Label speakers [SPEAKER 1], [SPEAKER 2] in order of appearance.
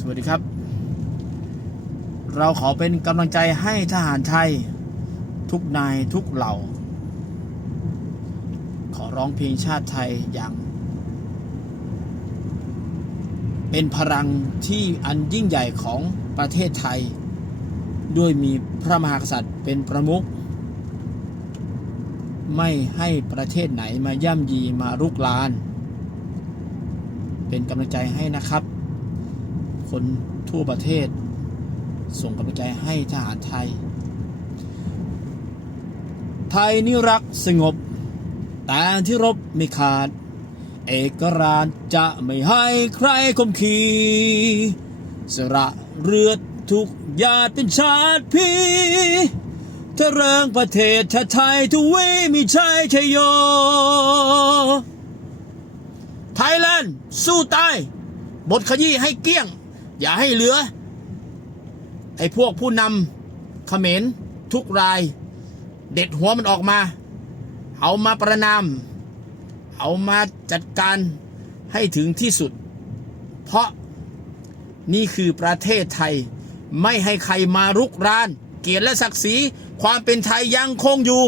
[SPEAKER 1] สวัสดีครับ เราขอเป็นกำลังใจให้ทหารไทย ทุกนายทุกเหล่า ขอร้องเพลงชาติไทยอย่าง เป็นพลังที่อันยิ่งใหญ่ของประเทศไทย ด้วยมีพระมหากษัตริย์เป็นประมุขไม่ให้ประเทศไหนมาย่ำยีมารุกราน เป็นกำลังใจให้นะครับ คนทั่วประเทศ ส่งกำลังใจให้ทหารไทย ไทยนี่รักสงบ แต่ที่รบไม่ขาด เอกราชจะไม่ให้ใครคมขีสระเรือทุกญาติเป็นชาติพี่ถ้าเริงประเทศชาไทยทุวีมีชัยชยโย ไทยแลนด์สู้ตายบทขยี้ให้เกี้ยง อย่าให้เหลือ ไอ้พวกผู้นำเขมรทุกราย เด็ดหัวมันออกมา เอามาประนาม เอามาจัดการให้ถึงที่สุด เพราะนี่คือประเทศไทย ไม่ให้ใครมารุกราน เกียรติและศักดิ์ศรีความเป็นไทยยังคงอยู่